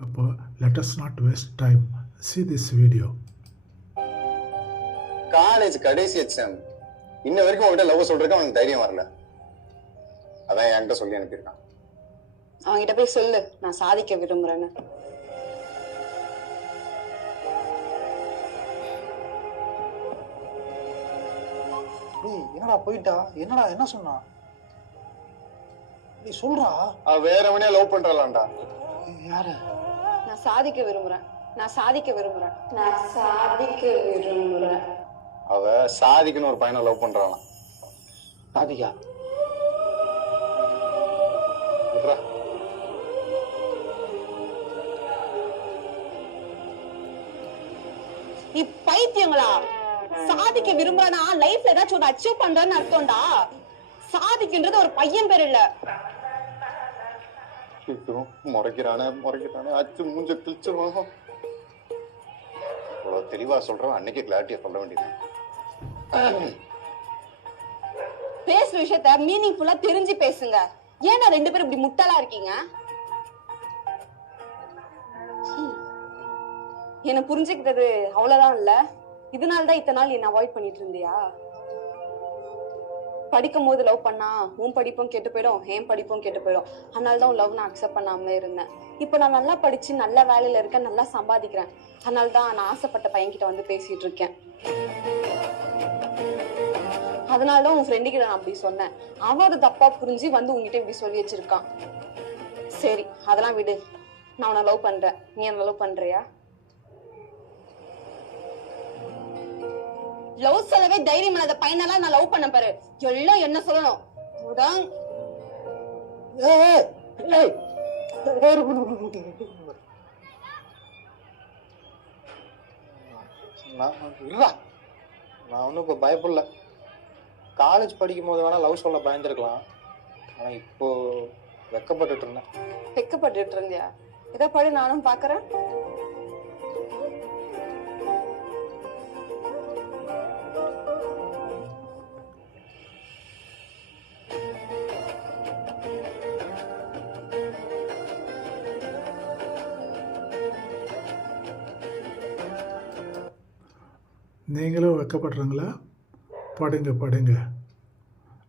Let us not waste time. See this video. College கடைசி exam இன்ன வரைக்கும் உங்ககிட்ட லவ் சொல்றதுக்கு அவனுக்கு தைரியம் வரல. அதான் என்கிட்ட சொல்லி அனுப்பியிருக்கான். அவன்கிட்ட போய் சொல்லு நான் சாதிக்க விரும்புறேன்னு. என்னடா போயிட்டா? என்னடா என்ன சொன்னா? நீ சொல்றா. அவ வேறவனே லவ் பண்றாளாண்டா. யாரு? நான் சாதிக்க விரும்புறேன். நான் சாதிக்க விரும்புறேன். நான் சாதிக்க விரும்புறேன். அவ சாதிக்குன்னு ஒரு பையனை லவ் பண்றாளாம். சாதிக்கா? விட்றா. நீ பைத்தியங்களா? சாதிக்க விரும்புறனா லைஃப்ல ஏதாச்சும் ஒரு அச்சீவ் பண்றேன்னு அர்த்தம்டா. சாதிக்கின்றது ஒரு பையன் பேர் இல்ல. முறைக்கிறானே அச்சு மூஞ்ச கிழிச்சிருவாங்க. இவ்வளவு தெளிவா சொல்றோம், அன்னைக்கு கிளாரிட்டியா சொல்ல வேண்டியது. பேசுற விஷயத்த மீனிங்ஃபுல்லா தெரிஞ்சு பேசுங்க. ஏன்னா ரெண்டு பேரும் இப்படி முட்டாளா இருக்கீங்க? என்ன புரிஞ்சுக்கிட்டது அவ்வளவுதான் இல்ல? இதனால்தான் இத்தனை நாள் என்ன அவாய்ட் பண்ணிட்டு இருந்தியா? படிக்கும் போது லவ் பண்ணா உன் படிப்பும் கெட்டு போயிடும், என் படிப்பும் கெட்டு போயிடும். அதனாலதான் உன் லவ் நான் அக்செப்ட் பண்ணாம இருந்தேன். இப்ப நான் நல்லா படிச்சு நல்ல வேலையில இருக்கேன், நல்லா சம்பாதிக்கிறேன். அதனாலதான் நான் ஆசைப்பட்ட பையன்கிட்ட வந்து பேசிட்டு இருக்கேன். அதனாலதான் உன் ஃப்ரெண்டு கிட்ட நான் அப்படி சொன்னேன். அவன் அது தப்பா புரிஞ்சு வந்து உங்ககிட்ட இப்படி சொல்லி வச்சிருக்கான். சரி அதெல்லாம் விடு. நான் உன்னை லவ் பண்றேன், நீ என்ன லவ் பண்றியா? லவ் சொல்லவே தைரியம் இல்லாத பையனெல்லாம் நான் லவ் பண்ண பாரு. எல்லாம் என்ன சொல்லணும்? நான் ஒன்னும் இப்ப பயப்படல. காலேஜ் படிக்கும் போது வேணா லவ் சொல்ல பயந்துருக்கலாம். ஆனா இப்போ வெக்கப்பட்டுட்டு இருந்தேன். வெக்கப்பட்டுட்டு இருந்தியா? இதை படி நானும் பாக்குறேன். நீங்களும் வெக்கப்படுறீங்களா? படுங்க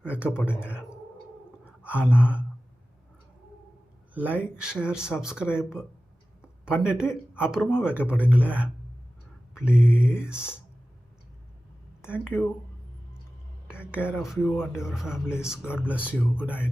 வெக்கப்படுங்க. ஆனால் லைக் ஷேர் சப்ஸ்கிரைப் பண்ணிவிட்டு அப்புறமா வெக்கப்படுங்களேன் please. Thank you. Take care of you and your families. God bless you. Good night.